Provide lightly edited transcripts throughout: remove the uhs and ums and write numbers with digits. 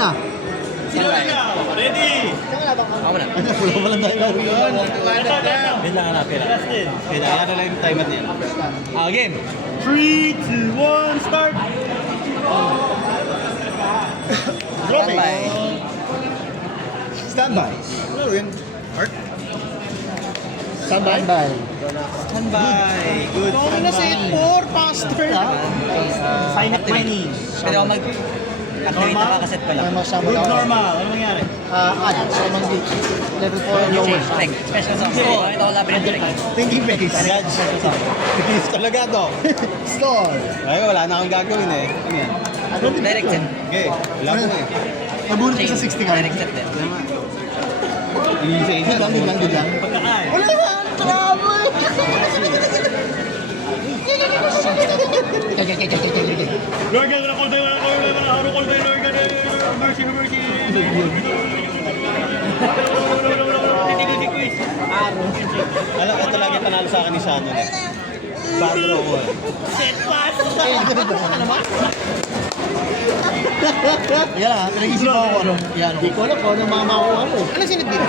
una? Ready! Ako na. Wala pa lang tayo. Wait lang hanapin. Wait lang, ano lang yung timer niya. Game. 3, 2, 1, start! Standby. Standby. Ano rin? Art? Standby. Standby. Good. Okay na sa 8-4, faster! Sign up my name. Pwede ako mag... Activate na kakaset ko lang. Good normal, ano nangyari? Add, Solomon Beach. Level 4 New lower. change. Like, special song. Oo, ito ako labyrinth trick. Thinking base. Special song. Bilis talaga to. Score. Ay, wala na akong gagawin eh. Ano yan? Directed. Okay, wala ko eh. Nabunod ko sa 60 ka. Directed din. Isa-isa Good lang, good lang. Pagkaan. Wala na! Trouble! Lord God, wala call tayo, wala araw call tayo, Lord God, mercy, mercy. Alam ko talaga panalo sa akin ni Shannon eh. Bago ako eh. Set pass! Yan ha, pinag-isip ako kung ano. Yan. Hindi ko alam kung ano mga makuha mo. Ano sinit dito?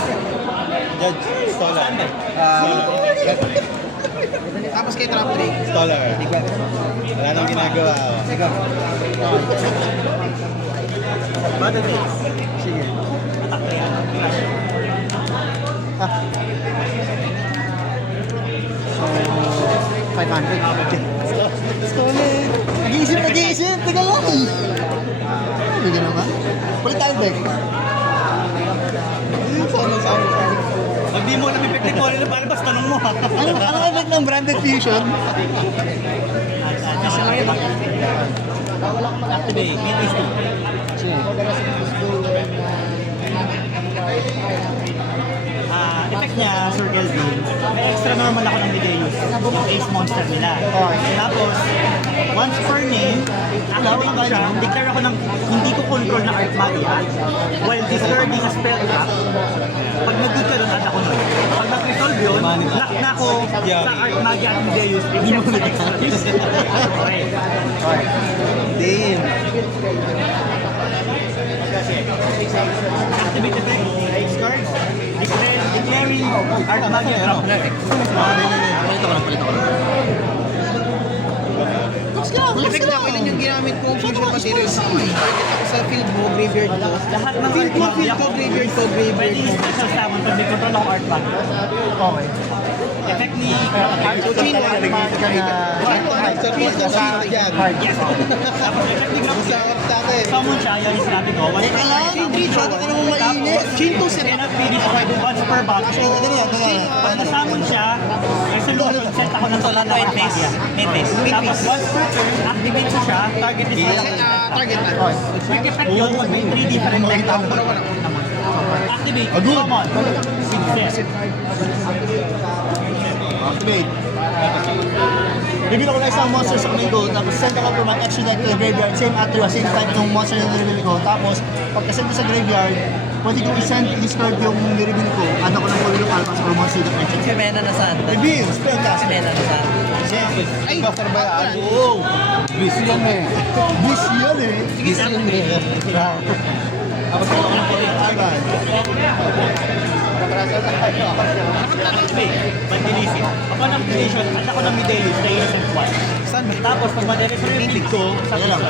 Judge, Stoller. Tapos kay Trap 3. Stoller. Wala nang ginagawa ako. Battle mix. Sige. So, 500. Stolen. Nag-iisip. Teka lang. Bigyan naman. Palit tayo, Beck. Pag di mo napipiklik mo, ano para basta tanong mo ha? Ano effect ng branded fusion? Activate, meet is two. Effect niya, Sir Kelvin, may extra normal ako ng Mideus, yung ace monster nila. Tapos, once per name, activate ko siya, declare ako ng hindi ko control na Art Magia, while discarding a spell trap, pag nag-good ka doon, add ako nun. Pag nag-resolve yun, lock na ako sa Art Magia at Mideus, hindi mo ulit Okay. Damn. Activate effect, raise card, declaring Art Magia. Palit ako lang. Effect na ako, ilan yung ginamit kong fusion materials. Target ako sa field mo, graveyard ko. Lahat ng Field Art ko, Magia graveyard ko, pwede graveyard ko. yung special summon pag may control ako Art Magia. Okay. Effect ni Art So, chain one, Chain one, sa field ko, sa yan. Yes. Tapos effect ni Grab Sa dati. summon siya, yung sinabi ko. Teka lang, masyado ka naman mainit. Chain 2 set. Cannot be destroyed once per battle. Pag na-summon siya, resolution, set ako ng total na Art Magia. Tapos once per turn, activate ko siya, target is Target na. Quick effect yun, pag may 3 different deck ako. Activate, summon, with set. Activate. Bibili ko na isang monster sa kamay ko, tapos send ako from an action deck to the graveyard, same attribute, same type ng monster na nilibili ko. Tapos, pagka-send ko sa graveyard, pwede ko i-send, i-discard yung nilibili ko. Add ako ng Color of Alpha sa monster deck action. Si Mena na saan? Reveal, spell cast. Si Mena na saan? Ay, master ba yan? Oo. Busy yan eh. Bis yun eh. Sige, sige. Tapos ako ng Color of Alpha. Activate, Bandilisip. Upon activation, add ako ng Mideus, the innocent one. Tapos pag ma-destroy yung field ko, sa Kaya lang,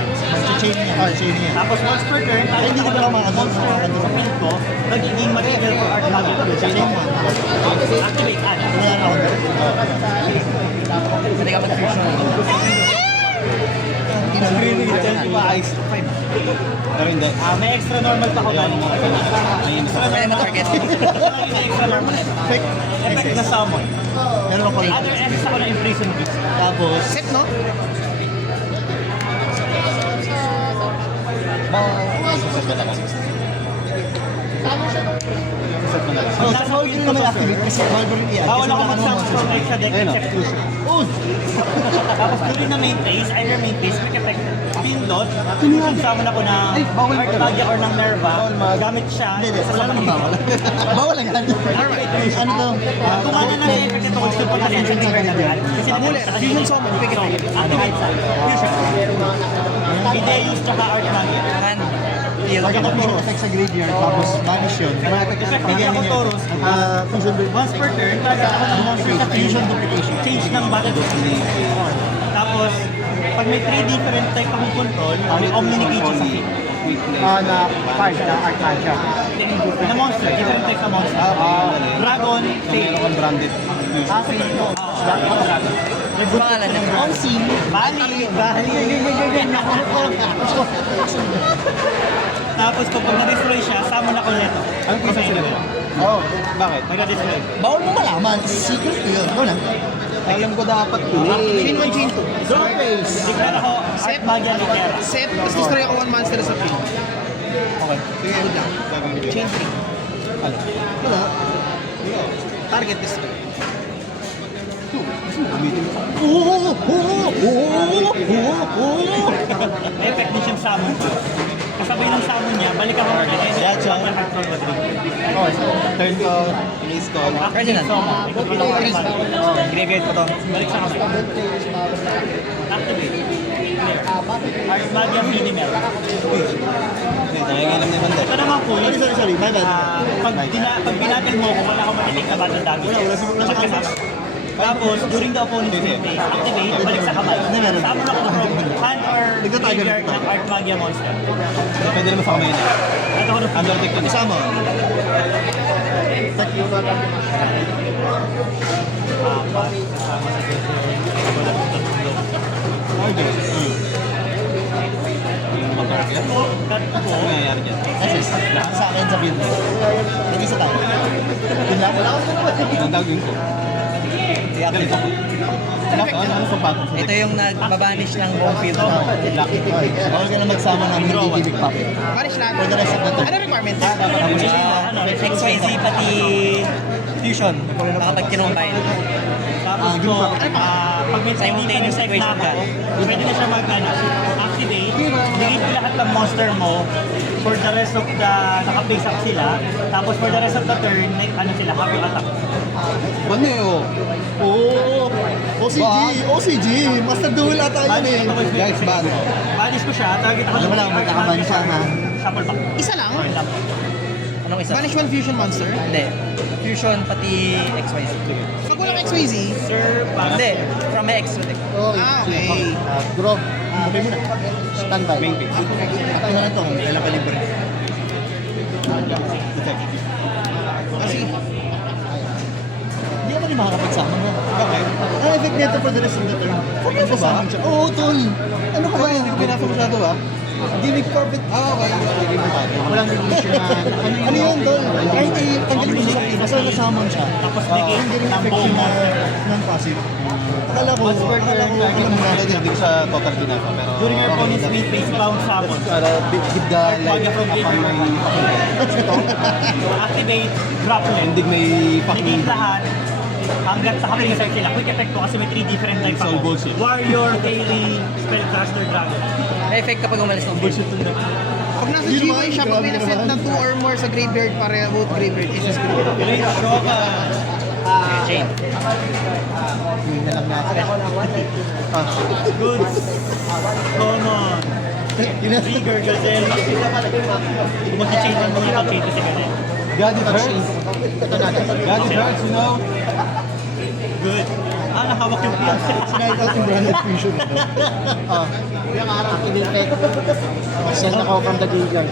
chain niya. Tapos once per turn, Ay, hindi ko ako pala ng makakadol sa monster mga sa field ko, magiging material for Art Magia to Chain chain one. Activate, add. Kaya ako na. Pwede ka mag-fusion. Pero hindi. May extra normal pa ako galing mo. Extra Pwede normal. ma-target. May extra normal. Effect na summon. Meron ako ulit. Other effects ako na imprison beast. Tapos, Set, no? oh, sa bawal ko naman activate kasi bawal ko rin i-add. Bawal Kasi ako wala ka naman mag-summon sa extra deck except fusion. Tapos during na main phase, I main phase, quick effect, pindot, fusion summon ako ng Art Magia or ng Nerva, gamit siya. Hindi, wala naman bawal. Bawal lang yan. Ano to? Kung ano na effect ito, gusto ko na fusion trigger na yan. Kasi Amulet, fusion summon, quick effect. Activate sa fusion. Ideus tsaka Art Magia. appeal. Pagka fusion effect sa graveyard, tapos banish yun. Bigyan ako Tauros. Fusion Once per turn, target ako ng monster sa fusion field. duplication. Change ng battle position. Tapos, pag may 3 different type akong control, may Omni Negation sa field. Na card, na Arcadia. Na monster, different types ng monster. Dragon, Fate. Meron kang branded May pangalan ng Onsin, Bali. Tapos kapag na-destroy siya, summon ako ulit. Anong process sila? Oh, Bakit? Nag-destroy. bawal mo malaman. Secret ko yun. Ikaw na. Alam ko dapat Chain 1, chain 2. Draw face. Declare ako Art Magia Litera. Set, tapos destroy ako 1 monster sa field. Okay. Sige. Good lang. Chain 3. Wala. Target destroy. May effect din siyang summon ko. Kasabay ng summon niya, balik ako ulit. Yeah, John. Okay, so, Turn ko, release ko. Cardinal. Graveyard ko to. Balik sa kamay. Activate. Art Magia Minimal. Nangingilam ni Mandel. Ito naman po, sorry, my bad. pag binatil mo ko, wala akong matitik na battle damage. Wala kasama. Tapos, during the opponent's phase, activate, balik sa kamay. Summon ako from hand or graveyard ng Art Magia monster. Pwede naman sa kamay na. Ito ko na Undertake ko. Kasama. cut ko. Ano nangyayari dyan? Assist. Sa akin sa build. Nag-isa tayo. Yun lang. Ang tawag yun ko. Ganito. Ano sapatos? Ito yung nagbabanish ng buong field mo. Bawal ka na magsama ng hindi gimmick pop. Banish lahat. For the rest of the turn. Ano requirement? XYZ pati fusion. Kapag kinumbine. Tapos ko, pag may Simultaneous simultaneous equation na ako, pwede na siya activate, bigay ko lahat ng monster mo for the rest of the, naka-face up sila, tapos for the rest of the turn, ano sila, happy attack. Ano yun? Oo! OCG! OCG! Master duel ata yun eh. Guys, ban. Banish ko siya, target ako Alam mo lang, magkakaban siya na. Shuffle back. Isa lang? Anong isa? Banish 1 fusion monster. Hindi. Fusion pati XYZ. Pag walang XYZ. Sir, Hindi. From my extra deck. Okay. Bro, okay muna. Standby. Main page. Patay na lang ito kung kailan ka libre. Kasi, Hindi ka pa rin makakapagsama mo. Okay. Ang effect nito for the rest of the turn. Ano ba ba? Oo, tol. Ano ka ba? Hindi ko pinasa masyado ah. Gimmick perfect. Okay. Walang gimmick na. Ano yun, tol? Kahit tanggalin mo siya, basta nasamang siya. tapos bigay Hindi rin ng effect buong yung monster. non-passive. Akala ko, alam mo na. Hindi ko siya total binasa pero... During your opponent's main phase, bound summon. Para give the light upon my Activate, drop land. ending may Negate fucking... lahat hanggat sa kami research sila. Quick effect ko kasi may 3 different type It's all ako. bullshit. Warrior, Fairy, Spellcaster, Dragon. May effect kapag umalis ng field. pag nasa GY siya, pag may na-set na 2 or more sa graveyard, pareha both graveyard, is graveyard. Great Shoka. Chain. Yun na lang natin. Goods. Common. Yun na. Trigger, Gazelle. Kung mag-chain lang mga pag-chain kasi ganun. God, it hurts. God, it hurts, you know? Good. Nahawak yung fiancé. Sinight out yung branded fusion. Yung araw, in-effect. Send ako from the graveyard.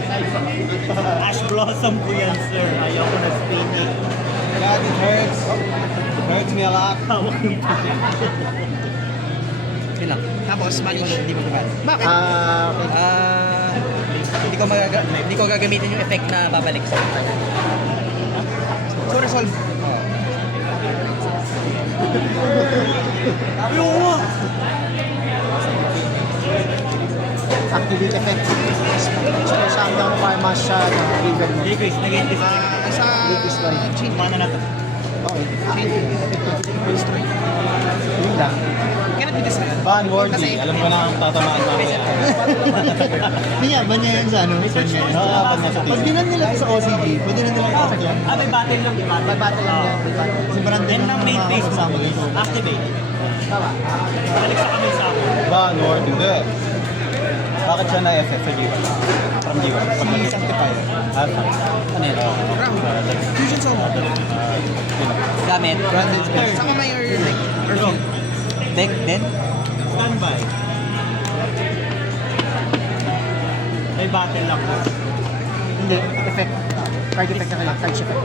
Ash Blossom po yan, sir. Ayaw ko na spinning. God, it hurts. It hurts me a lot. Hawak yung fiancé. Yun lang. Tapos, banish. Hindi mo naman. Bakit? Hindi ko gagamitin yung effect na babalik sa So, resolve. Activate effect. Special shutdown para mas siya na graveyard mo. Okay, Chris. Nag-end this. Sa chain. Mana na to. Okay. Destroy. Yun lang. Cannot be destroyed. Ban, Kasi, Wardy. Alam ko na ang tatamaan mamaya. Hindi nga, ban niya yan sa ano? Ban niya yan. Pag binan nila sa OCG, pwede na nilang out yun. May battle lang, di ba? May battle lang yan. Kasi branded Yan na ang main mga phase mo. kasama dito. Activate. Balik sa kami sa ako. Ban, Wardy. Hindi. Bakit siya na-FF sa G1? From G1? Si Sanctifier. Ano yun? Fusion Soma. Gamit. Saka may or Deck din? Standby. May battle lang po. Hindi, effect. Card effect na lang, card effect.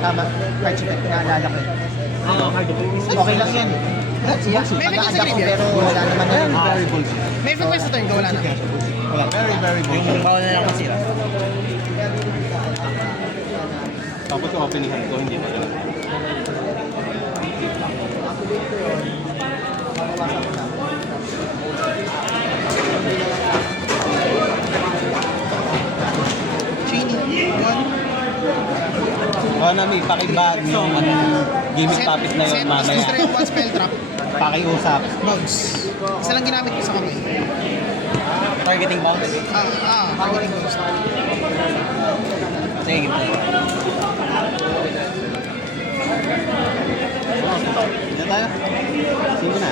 Tama, card effect, naalala ko. Oo, hard effect. Okay lang yan. May effect sa graveyard. Pero wala naman na yun. Very bull. May effect sa turn ko, wala na. Wala, very bull. Yung bawal na lang masira. Tapos yung opening hand ko, hindi na lang. Chini, 1. Nami, pakibag yung gimmick puppet na yun mamaya. Straight 1 spell trap. Pakiusap. Bounce. Isa lang ginamit ko sa kamay. Targeting bounce? Targeting bounce. Sige, game play. Yan tayo. Sige na.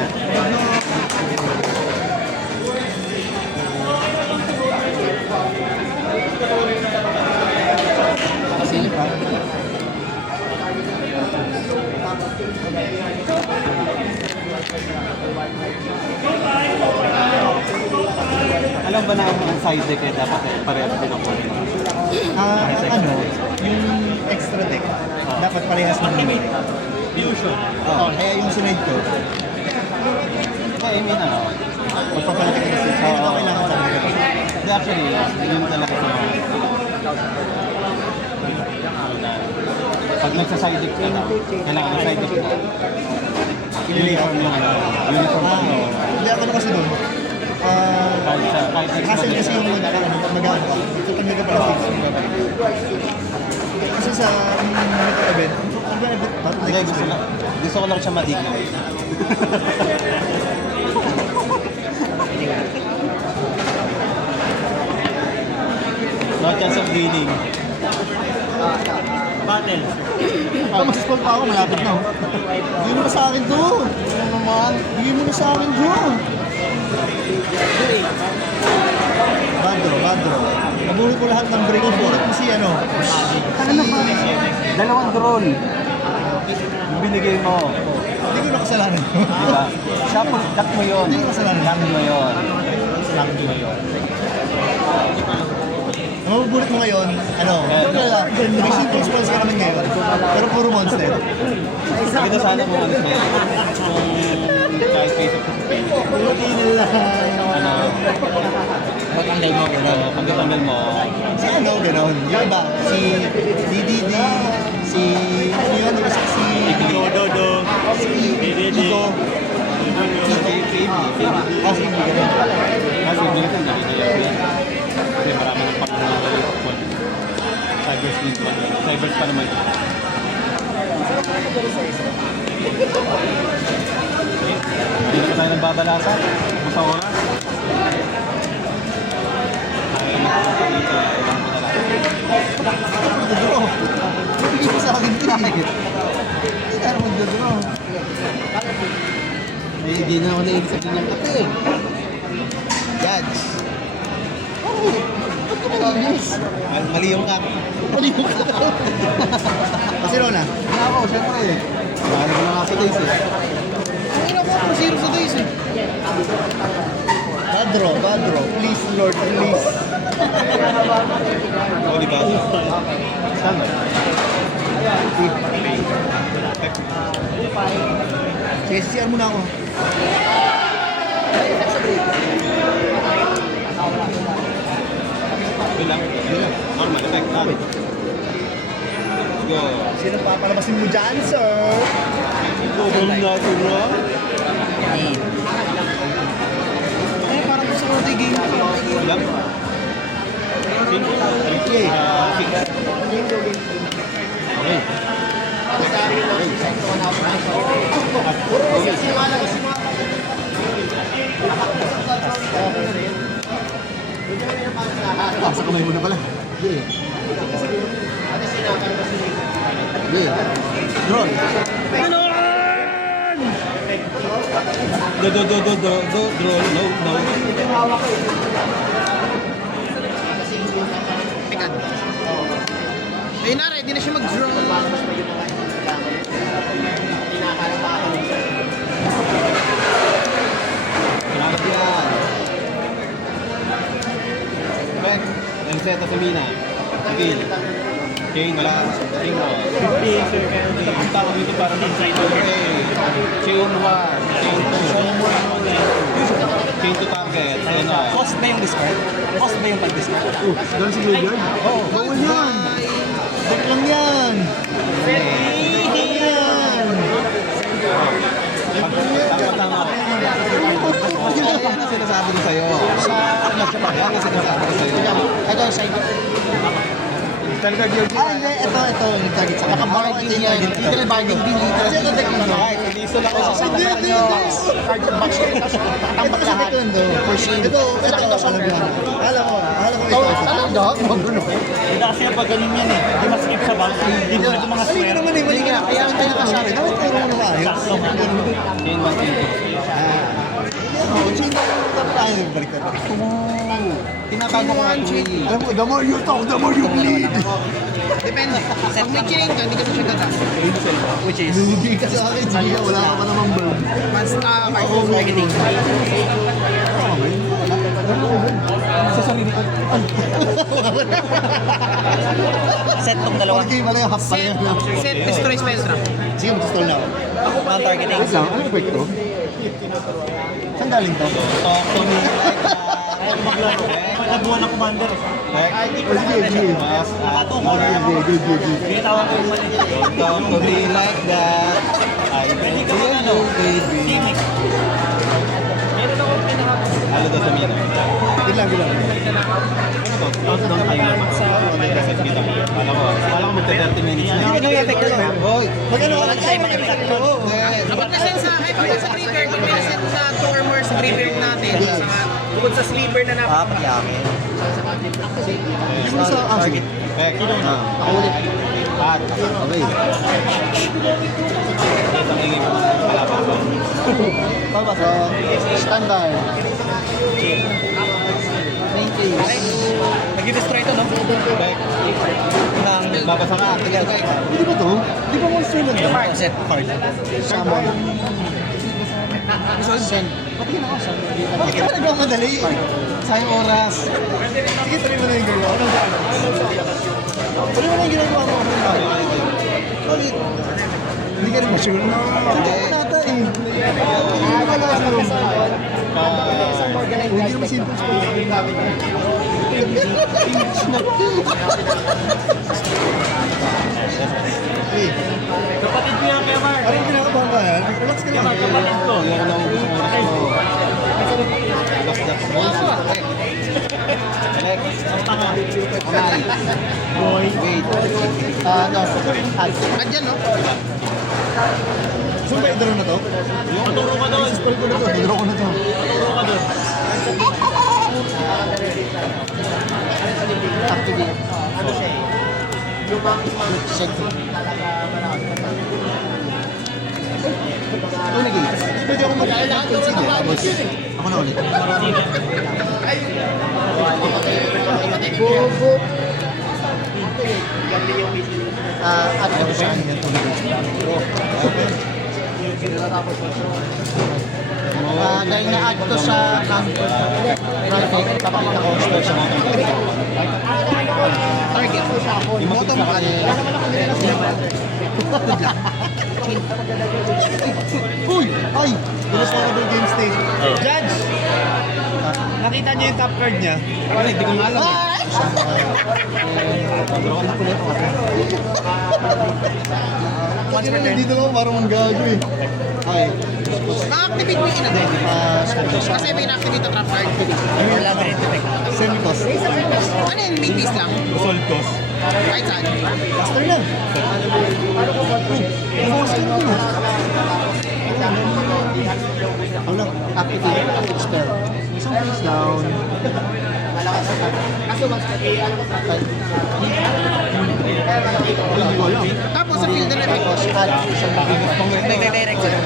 Silip pa. Alam ba na ang side deck eh, dapat parehas din ako. Ano, yung extra deck, dapat parehas ng limit. Fusion. Kaya yung sinide ko, I mean, magpapalaki ka kasi. Kaya Oo. kailangan sa mga Hindi, actually, yun talaga sa mga. Pag nagsa-side deck ka na, kailangan ng side deck mo. Uniform yung uniform mo. Hindi ako na kasi doon. Kasi yung nag-ano ka, tutang nyo ka pala fix yung babay. Kasi sa event, Hindi, gusto ko lang siya madignan. No chance of winning. Battle. mas-scroll pa ako, malapit na. Bigyan mo na sa akin to. Ano naman? Bigyan mo na sa akin to. Bandro. Nabulot ko lahat ng break of ball. Kasi ano, Ano ba? Dalawang drone. Yung binigay mo. hindi ko na kasalanan. Diba? Shuffle, lock mo yun. Hindi ko kasalanan. Lock mo yun. Lock mo yun. Mabubulit mo ngayon, ano, may simple spells ka naman ngayon, pero puro monster. Ito sana kung ano siya. Kung kahit face of space. Ano, Matanggal mo. pagkatanggal mo, Si ano, gano'n. Yung iba, si DDD, si, ano yun, yung isa si Dodo. si Iko. Si Iggy, gano'n. kasi minsan nakikita kasi marami ng pag-uwi. Cybers din pa. Cybers pa naman. Hindi na pa tayo nagbabalasa. Basta oras. Ayaw na po dito. Ilang po na lang. Magdodro. Hindi ko sa akin ito eh. Hindi ka naman magdodro. Hindi na ako naisip ng kape. Judge. Mali yung kak. Kasi Rona. Hindi ako, syempre eh. Mahal ko na nga sa days eh. Ang ina ko, 0 sa days eh. Badro. Please, Lord, please. O, di ba? Saan? Sige, CR muna ako. Bilang. Normal effect. Let's go. Sino papalabasin mo dyan, sir? Double natural. Yan. Parang gusto ko ito game ko. Bilang. Okay. Six. Okay. Sa kamay mo na pala. Sige. Sige. Drone. Draw, no. Teka. Ayun na, ready na siya mag-draw. Kailangan yan. Back. Lanceta sa Mina. Reveal. King, wala. King mo. 50, Sir Kelvin. Ang tawag dito parang Inside Okay. Chain 1. Chain 2. Chain to target. Ayun na. Cost ba yung discard? Cost ba yung pag-discard? Doon sa graveyard? Oo. Bawal yan. Deck lang yan. Deck lang yan. Tama. Yan ang sinasabi ko sa'yo. Yan ang sinasabi ko sa'yo. Ito, side. Talaga gear din. Hindi. Ito. Yung target sa nakabargain yan. Literal bargain din dito. Kasi ito deck lang. Liso lang ako. Hindi. Card box. Nakatambak lahat. For sure. Ito. Alam mo ito. Talaga? Magulo. Hindi kasi yung pag ganun yan eh. Hindi ma-skip sa box. Hindi mo ito mga square. Mali nga. Kaya ang tinakasabi. Dapat puro mo na maayos. Sakto nga. Chain 1, chain 2. Tinatago ko nga ito. Alam mo, the more you talk, the more you bleed. Depende. Pag may chain ka, hindi ka siya gata. Which is? Lugi ka sa akin, sige, wala ka pa namang burn. Basta card. Targeting. Sa sarili ko. Set tong dalawa. Okay, wala yung half pa Set, yan. set, destroy spell trap. Sige, mag-stall na ako. Non-targeting. Wait lang, ano effect to? Saan galing to? Talk to me like that. Pag nagbuwan ng commander. Sige. Nakatungo na. Binitawan ko yung mali. Talk to me like that. I Pwede don't ka mag ano. baby. Gimmick. Meron ako pinaka. Halo daw sa Mina. Bilang. Countdown timer. Reset kita. Kala ko magta 30 minutes na. Ano yung effect na to? Hoy! Magano Walang siya yung mga effect. Kapag kasi sa graveyard, pag may set sa 2 or more sa graveyard natin, bukod sa sleeper na Pag-yakin. Ano sa Target. Back. Ako ulit. At. Okay. Isang ingay mo. Kalaban ba? Papa, so, standard. Thank you. Nag-destroy ito, no? Back. Ng Babasa ka. Hindi ba to? Di ba monster lang yan? set card. Summon. Send. Pati na ako sa bakit ka nagmamadali? Sayang oras. Sige, tuloy mo na yung gagawa. Tuloy mo na yung ginagawa mo. Ulit. Hindi ka rin ma-sure. Hindi ka nata eh. Hindi ka nata room. Hindi naman simple Kapatid ko yan, Kuya Mark. Ano yung ginagawa ka yan? Relax ka lang. Kapatid ko. Hindi ako naubos ang oras mo. That's bullshit. Select. Kamay. Boy. Wait. No. Andyan, no? So ba i-draw na to? Maturo ka doon. Spoil ko na to. I-draw ko na to. Maturo ka doon. Activate. Check. Unigate. Pwede ako mag-consider. Tapos, ako na ulit. Bobo. At ako sa akin yung dahil na-add ko sa project, papakita ko special mo. Target. Bottom Uy! Ay! Illustrated game stage. Judge! Nakita niyo yung top card niya? Ano, hindi ko nga alam eh. Kasi na dito lang parang ang gago eh. Okay. Na-activate mo yung inagay. Kasi may na-activate na trap card. Wala ka rin effect. Semi-toss. Ano yun? Big piece lang. Sold cost. Kahit saan. Master na. Force ka na. Ano? Activate. Spell. Isang face down. Hindi ko alam. Tapos sa field na effect. Add isang Nagre-direct sila.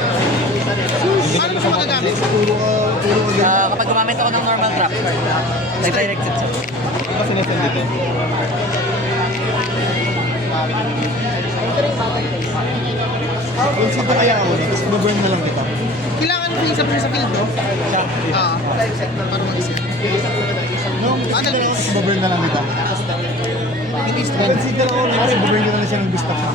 Paano mo siya magagamit? Kapag gumamit ako ng normal trap card, nag-directed siya. Ano sinasend dito? Kung sino kaya ako, mag-burn na lang kita. Kailangan mo isa pa sa field, no? Para mag-isip. No, consider ako, mag-burn na lang kita. Consider ako, kasi mag-burn ko na lang siya ng gusto ko.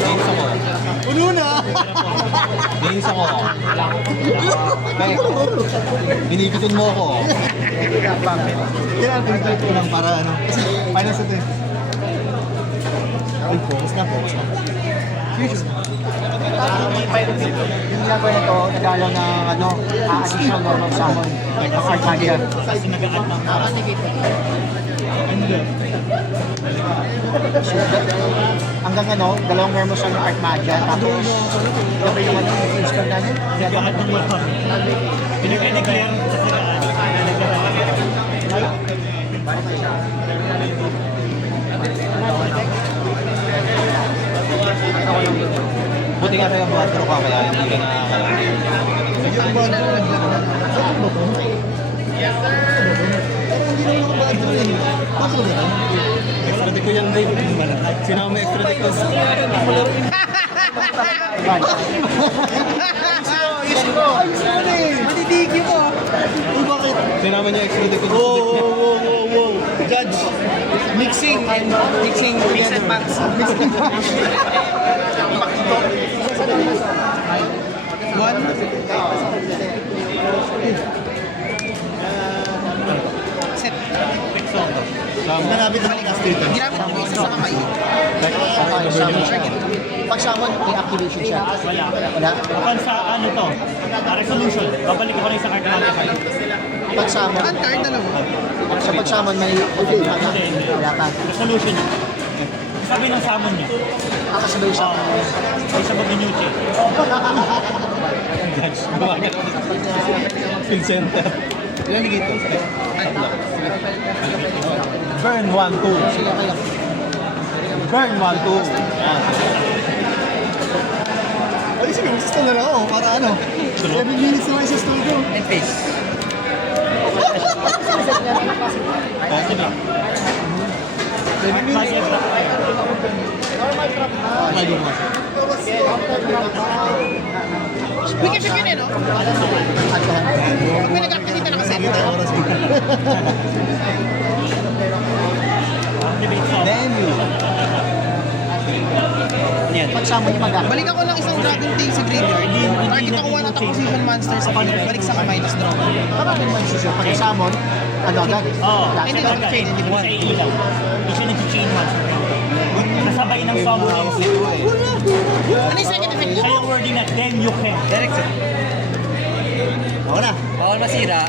Gains ako. Uno na! Gains ako. Binibitin mo ako. Kailangan pinitry ko lang para ano. Kasi final set eh. Ay, focus na. Yung gagawin na to, nagalaw ng additional normal summon ng Art Magia. Kasi nag-add ng Hanggang dalawang normal summon ng Art Magia. Tapos, gagawin yung yung spell natin. nag-add ng weapon. Pinag-declare sa Buti nga tayo mga ka kaya hindi ka nakakalaman. Yung bad trip. Saan ba to? Pero hindi naman ako bad trip eh. Paano ba ito? Extra deck ko yan, Dave. Sinama mo extra deck ko. Ayos naman eh! Matitigi mo! Uy, bakit? Sinama niya extra deck ko. Wow! Judge! Mixing Mix and match. One. Set. Nanapit naman yung cast dito. Ginamit ko isa sa kamay. Pag summon, may activation siya. Wala. Upon sa ano to, resolution, babalik ako rin sa card natin. Pag summon, Ang card na lang. sa pag summon, may activation ka. Wala pa. Resolution niya. Sabi ng summon niya, Kakasabay siya. ay sa Baginucci. Judge. Gumagal ako sa field center. Ilan ligit to? Burn 1-2. Burn 1-2. Ay, sige, mag-stall na lang ako para ano. 7 minutes na lang sa studio. And face. Sige. 7 minutes. Ay, di mo kasi. Quick effect yun eh, no? Pag may nag-activate na kasi. Kita yung oras ko. Activate song. Pag summon, yung mag-activate. Balik ako ng isang Dragon Tail sa graveyard. Target ako one attack position monster sa field. Balik sa kamay, tapos draw. Parang yung mag-susunod. Pag summon, agad. Oo. Hindi Kasi na chain, hindi Hindi mo. siya ilaw. Hindi siya nag-chain monster. Kasabay ng song na yung Ano yung second effect niya? Kaya yung wording na, then you can. Directed. Ako na. Bawal masira.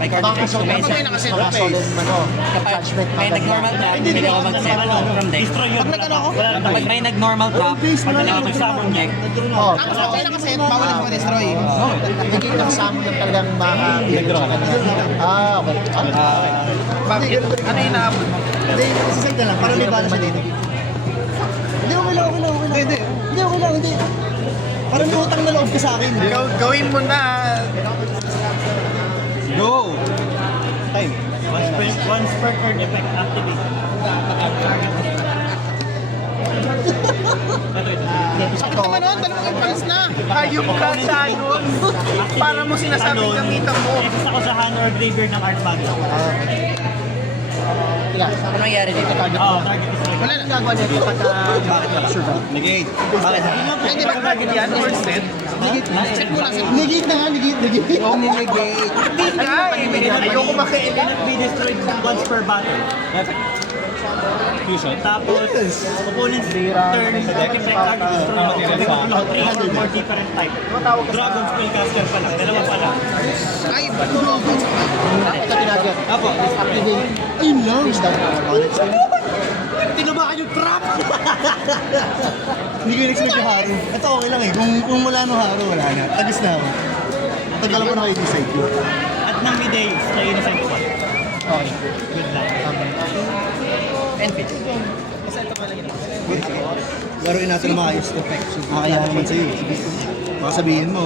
May card effects to Kapag may mesa. nakaset. Solid Kapag judgment. may nag-normal trap, pwede ako mag-set from deck. Destroy yun. Pag nag-ano ako? Kapag may nag-normal trap, Base mo na pwede lang. ako mag-summon deck. Oh, Tapos pag may nakaset, bawal ang mag-destroy. hindi ng summon yung talagang mga okay. Bakit? Ano yung inaabot mo? Hindi, isasend na lang para may bala siya dito. Hindi, okay lang. Hindi, okay lang, hindi. Parang may utang na loob ka sa akin. Gawin mo na. Go! Time. Once per card effect activate. Sakit naman nun, dalawang impulse na. Hayop ka sa nun. Para mo sinasabing gamitan mo. Access ako sa hand or graveyard ng art bag. Ano nangyari dito? Oo, target is Wala na. Gagawa nito pagka survive. Negate. Bakit? Hindi ba target yan? Or set? Set mo lang, set mo. Negate na nga, negate. Oh, negate. Ayoko makinig. cannot be destroyed once per battle. Fusion. Tapos, opponent's turn, second strike card, destroy ako. Sabi ko, 3 or more different type. Dragon spellcaster pa lang, dalawa pa lang. Ay, bulo ako. Ito tinagyan. Apo. Activate. Ayun lang. Face down. Tinabakan yung trap! Hindi ko in-expect yung haro. Ito okay lang eh. Kung wala no haro, wala na. Tagis na ako. Tagal ko na kayo decide ko. At ng midday, sa innocent one. Okay. Good luck. And pitch. Laruin natin ng mga is effects. Kaya naman sa'yo. Baka sabihin mo,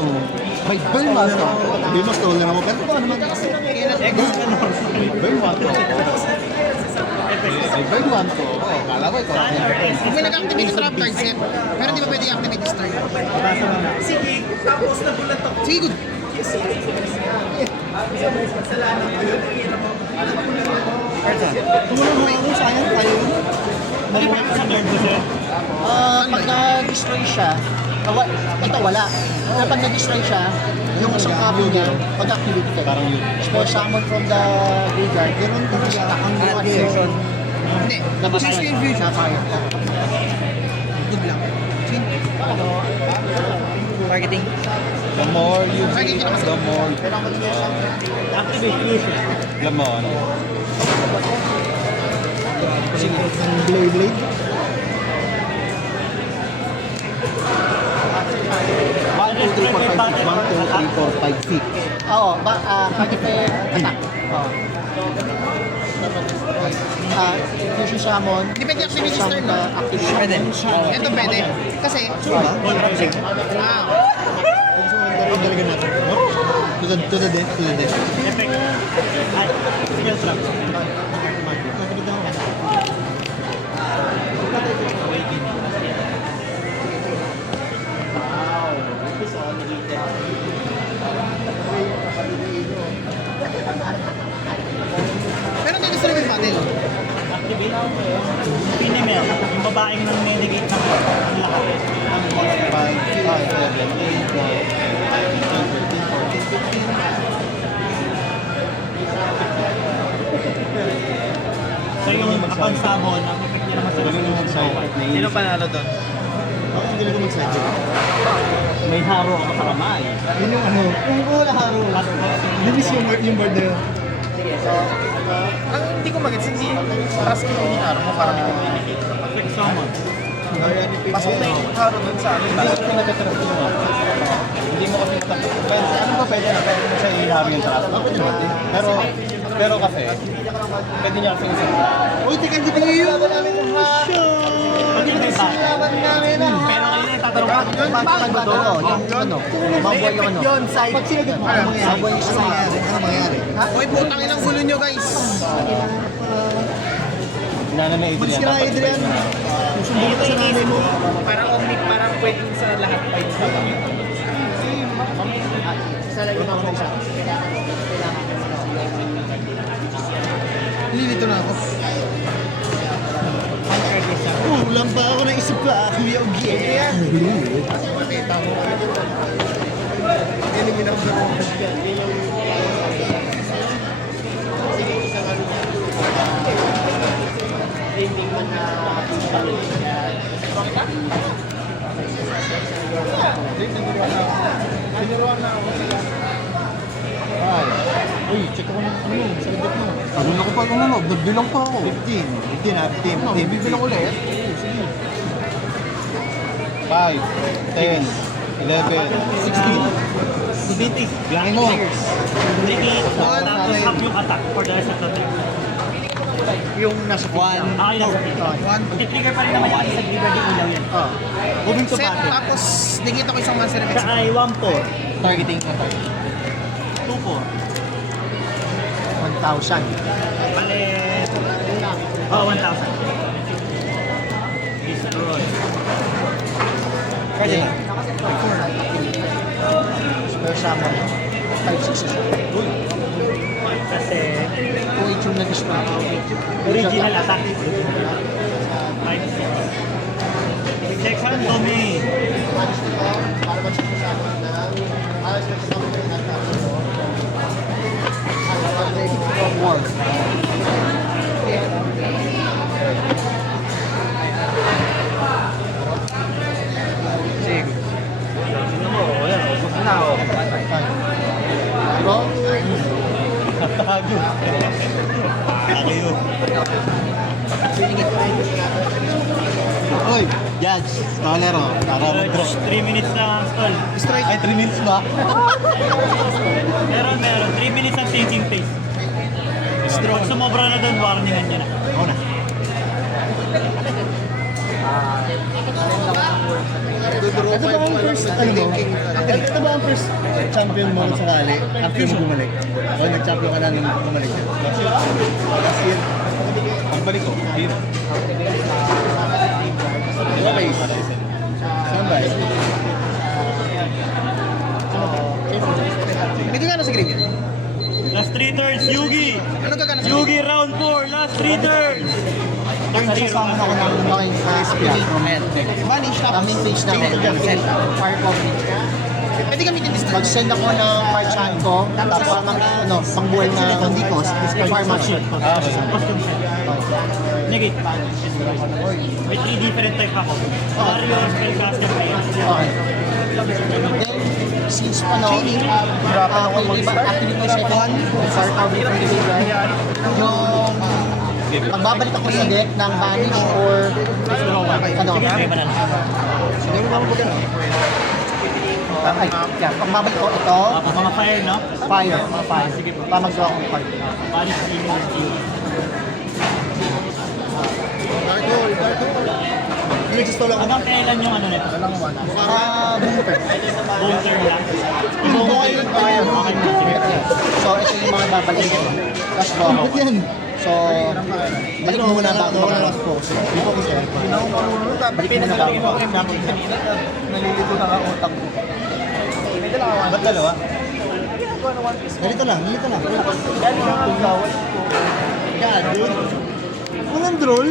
may burn mo to. Hindi mo stolen mo. Pero ito naman kasi. Burn mo to. May burn one to. Kala ko ito. Kung may nag-activate yung trap card set, pero di ba pwede i-activate this turn? Sige, tapos nabulat ako. Sige, good. Tumulong mo sayang tayo. Pag na-destroy siya, ito wala. Pero pag na-destroy siya, yung isang copy niya, pag-activate ka. Parang yun. So, summon from the graveyard, ganoon ko siya ang action. Hindi, position yung fusion. Good lang. Targeting. The more you Target yun kasi. the more Activate fusion. the more. Blade. 1, 2, 3, 4, 5 feet. Oo, mag-effect attack. Oo. Fusion summon. Depende activate this turn, no? Activation. Pwede. Ito pwede. Kasi, ah, Ito talaga natin. To the death. Effect. Ay, spell trap. pero hindi gusto namin battle. Activate. Pinimel. Yung babaeng nang negate ng lahat. 5, So yung account sabon, ang effect niya naman sa Sino panalo doon? Ako ang galing ko mag-side. may haro ako sa kamay. Yun yung ano, yung wala haro. Linis yung word na yun. Ang hindi ko mag-gets, hindi task yung hiniharap mo para may communicate. Effect summon. Pasok na yung haro dun sa akin. Hindi ko pinagkatrap yun. Hindi mo kasi matapos. Ano ba pwede na? Pwede mo siya ihari yung trap. Pero kasi, pwede niya kasi isip. Uy, teka, hindi pa yung namin yung Pag yung may back. Pero kanina yung tatanong ko, Mabuhay yung ano. Pag sinagot mo, ano mangyayari? Ano mangyayari? Uy, putang inang gulo nyo, guys. Inano na Pulis Adrian. ka na, Adrian. Susumbong ka sa nanay mo. Parang omni, parang pwedeng sa lahat. Lilito na ako. Ulang pa ako ng isip pa, Kuya Ugi. Matita mo. Yan yung ginagawa. Uy, check ako ng ano, sa libot mo. Ano na ko pa ano? Nagbilang pa ako. 15. 15 ha, 15. Bibilang ulit. 5, 10, 11, 20. Bilangin mo. Negate. Tapos up yung attack for the rest of the turn. Yung nasa One. Okay lang. I-trigger pa rin naman yung isa trigger di ilaw yan. Moving to Set, battle. tapos nagkita ko isang monster effect. Sa ay 1-4. Targeting. 2-4. 1,000. Bale... Oh, 1,000. Destroy. Pwede na. Spare summon. 5, 6, Kasi... 2, 8 yung nag-destroy. Original attack. 5-6. Check sa domain. War. Diba? Tago. Kayo. Uy, Judge. Scholar o. Para mag-draw. 3 minutes na ang stall. Ay, 3 minutes ba? Meron. 3 minutes ang thinking phase. Pag sumobra na doon, warningan nyo na. Ako na. Ito ba ang first, ano mo? Ito ba ang first champion mo kung sakali? After mo bumalik? O nag-champion ka na nung bumalik? Last year? Pagbalik ko, dito. Okay. Saan ba? Dito ka na sa graveyard. Last 3 turns, Yugi! Ano gagana sa Yugi round 4, last 3 turns! Turn 0. Sasama ako ng malaking activate. Vanish, tapos Kaming page namin. Fire coverage. pwede gamitin this time. Mag-send ako ng marchand ko, tapos pang-buhay na kondikos, fire marshal. Costume set. Negate. May 3 different type ako. Warrior, Spellcaster, Player. Okay. Then, since pwede ba activate ko second, fire coverage from the graveyard, yung pagbabalik ako sa deck ng banish or ano, May banana. ay, yeah, pagbabalik ko ito, Mga fire, no? fire, Sige po. para mag-draw akong card. Banish, Email, Yugi. Nag-install ako. Hanggang kailan yung ano nito? Boomer. Bone turn lang. So, ito yung mga babalik ko. Tapos draw ako. Ba't yan? So, balik mo muna bago Wala na ako. focus. Focus eh. Balik mo muna bago ako. Nalilito na ang utak ko. Ba't dalawa? Nalito lang. God, dude. Walang droll?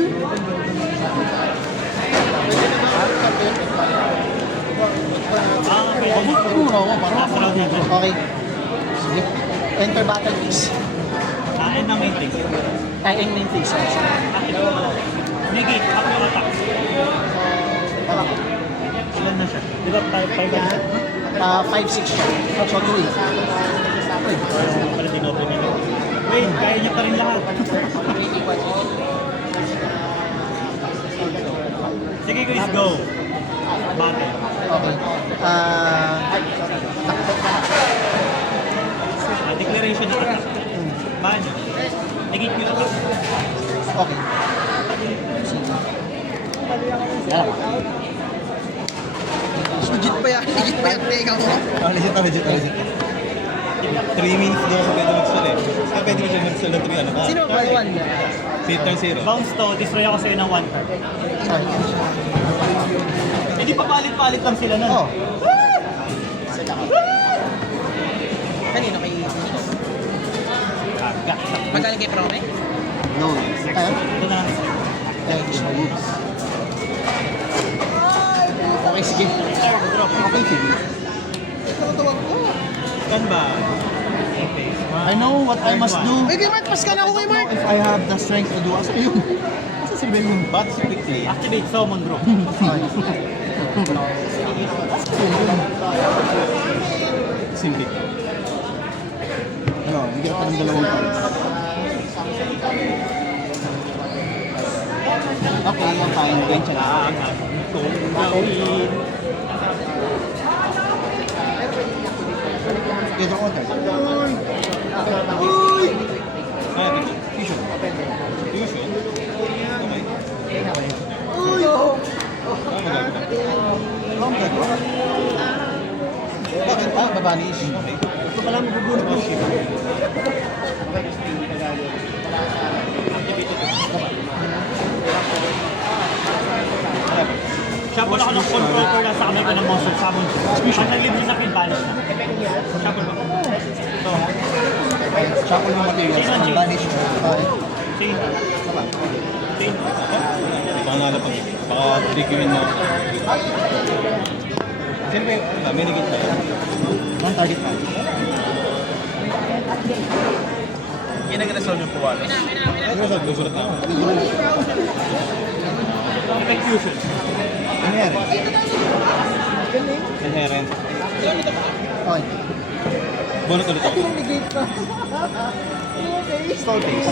Last round natin. Okay. Sige. Enter battle phase. End ng main phase. Ay, end main phase. Negate, up your attack. Ilan na siya? Di ba 5 na siya? 5-6 siya. So, 2 Pala din-open nila. Wait, kaya niya pa rin lahat. Sige guys, go. Battle. Okay. Declaration na attack. Bano? Negate yung attack. Okay. Yan. Legit pa yan. Legit pa yan. Teka mo. Legit. 3 minutes daw sa pwede mag-stall eh. Saka pwede mo siya mag-stall ng 3 ano ka? Sino ba one? Turn 0. Bounce to, destroy ako sa'yo ng 1 card. Hindi pa palit-palit lang sila nun. Oh. Kanino kay Kaga. Magaling kay Prome? No. Ayun. Ito na lang. Okay, sige. Okay, sige. Kan ba? I know what I must do. Ay, kay Mark, pas ka na ako kay Mark. If I have the strength to do. Asa yun? Asa si Rebellion? Ba't quickly? Activate summon draw. Simple. Ano, hindi ka pa ng dalawang cards. Okay, I'm fine. Ganyan lang. Okay, draw ko card. Fusion. Fusion? Okay. Ano magagawa? Bakit? Ah, babanish. Okay. Ito pala magugulat mo. Shuffle ako ng control card sa kamay ko ng monster summon. Pag nag-libre sa akin, banish na. Shuffle ba? Ito. Shuffle yung materials. Chain. Banish. Chain. Chain. Baka nalapag. Baka trickyin mo. Sino ba yung may naging tayo? One target man. Yung nag-resolve yung puwalos. Nag-resolve, gusulat na ako. Effect fusion. Nangyari. Inherent. Okay. Bonus ulit ako. Stall phase.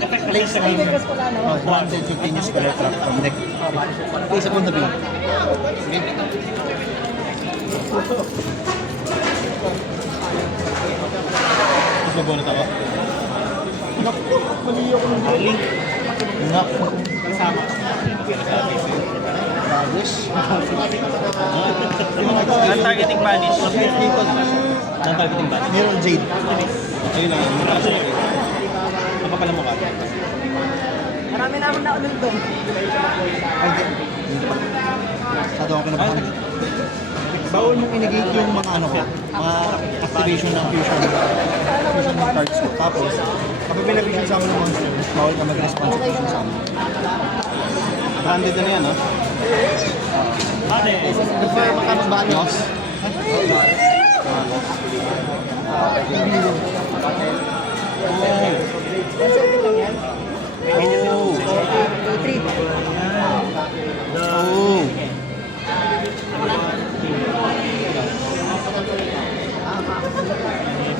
Effect place sa game. Wanted continuous spell trap from deck. Okay, sa punta bill. Tapos mag-bonus ako. Naku, mali ako ng Link. Kasama. Bagus. Non-targeting banish. Non-targeting ba? Meron Jade. Ayun lang yun. Ano pa pala mukha? Marami na akong naunod doon. Ay, hindi pa. Masyado ako kinabahan. Bawal mong inigate yung mga ano ko, mga activation ng fusion ng cards ko. Tapos, kapag may nag-fusion sa amin ng monster, bawal ka mag-response sa fusion sa amin. Branded na yan, no? Ate, Prefer makapag-banos.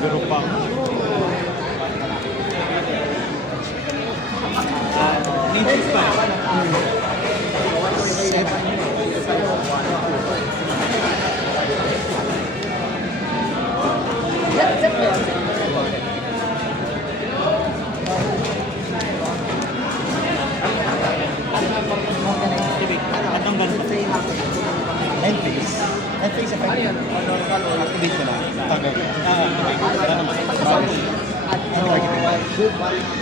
biro pa. Ninjas pa. Anong ganito? End phase. End phase effect. Activate ko na. Tagal.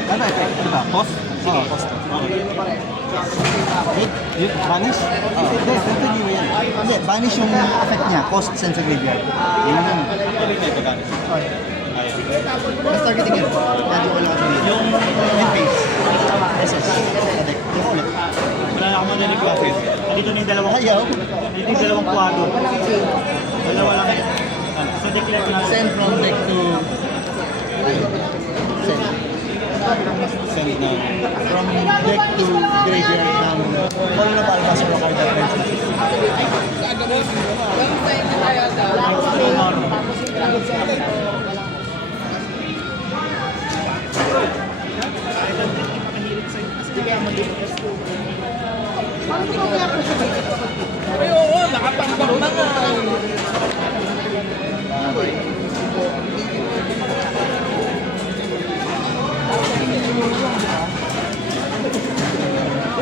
Ano effect? Ano ba? Cost? Oo, cost. Yung vanish? Hindi, continue yan. Hindi, banish yung effect niya. Cost send sa graveyard. Yun yung Ano yung ito vanish? mas targeting yun. Lagi ko lang sabihin. Yung end phase. SS. Attack. Yung ulit. Wala na akong marinig ko. Dito na yung dalawang Ayaw. dito yung dalawang quadro. Dalawa lang. So declare ko na. Send from deck to... Send. Send na. From deck to graveyard ng... Wala na para sa card that friends.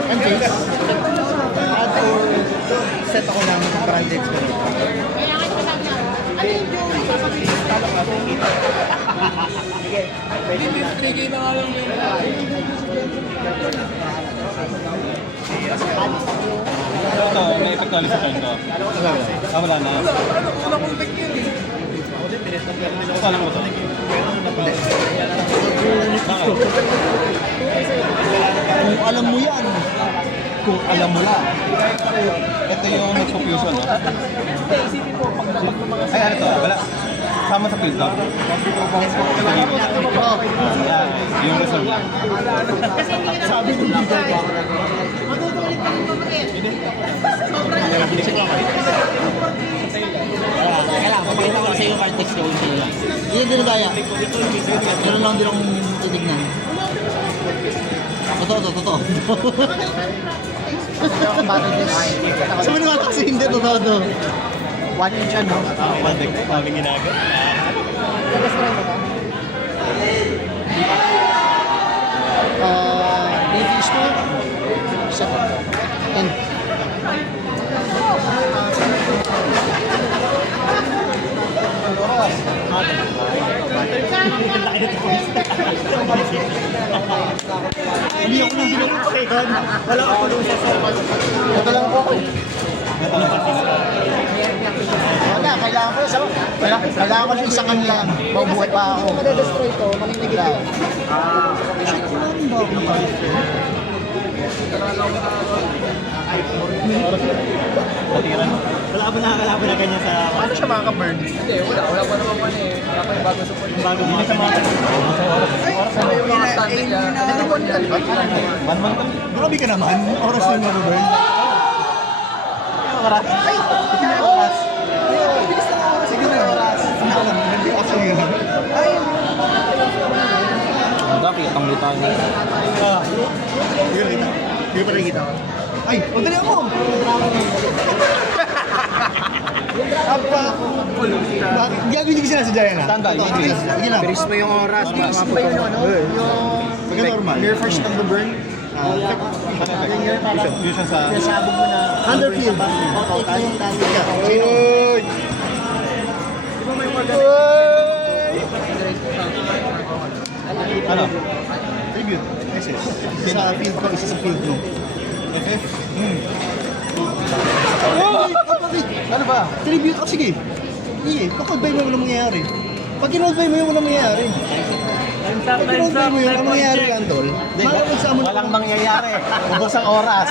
And phase. Add or set ako ng branded ko. Ito, may effect ulit sa turn ko. Wala na. Ito lang mo to. Kung alam mo yan. Kung alam mo lang. Ito yung nag-fusion, no? Ay, ano to? Wala. Sama sa field, no? Yan, yung reserve lang. Sabi ko dito ba? Kailangan, papakita ko sa iyo yung card text ko yung sa'yo lang. Hindi din kaya. Meron lang din akong titignan. Totoo. Sa mga naman kasi hindi totoo. One inch ano? Daming ginagawa. Reviews mo? Second. And Hindi ako nang binigyan. Wala ako doon sa ito lang ako. Wala, kailangan ko sa kailangan ko ng isang ano lang. Mabuhay pa ako. Kung madedestroy to, maninigit yun. Wala ka ba nakakalaban na ganyan sa... Paano siya makaka-burn? Hindi, wala pa naman man eh. Wala pa yung bago support. Yung bago mga sa mga... Ano yung mga standard niya? Hindi ko nila libat. Grabe ka naman. Oras na yung mababurn. Oras. Ay! Ito na oras. Bilis na oras. Sige na oras. Ano ka lang? Hindi ako sa'yo lang. Ay! Ang dami, kitang-kita niya. Hindi ko nakita. Hindi ko pa nakikita. Ay! Pagdali ako! Apa? Gabi hindi ko sinasadya yan ah. Tanda, Sige lang. Bilis mo yung oras. Ba yun ano? Yung Pagka normal. near first ng the burn? Fusion sa... Sinasabog mo na Underfield. total. Sino? Ano? Tribute. SS. Isa sa field ko, isa sa field mo. FF? Uy! Bakit? Ano ba? Tribute. Oh, sige. Sige, pakoodbay mo walang mangyayari. Pag kinoodbay mo yun, walang mangyayari. Pag kinoodbay mo yun, ang mangyayari yan, tol. Makakapagsamon Walang mangyayari. Ubos ang oras.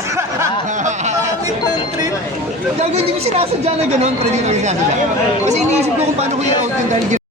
Gago, hindi ko sinasadya na gano'n, pero hindi ko sinasadya. Kasi iniisip ko kung paano ko i-out yun dahil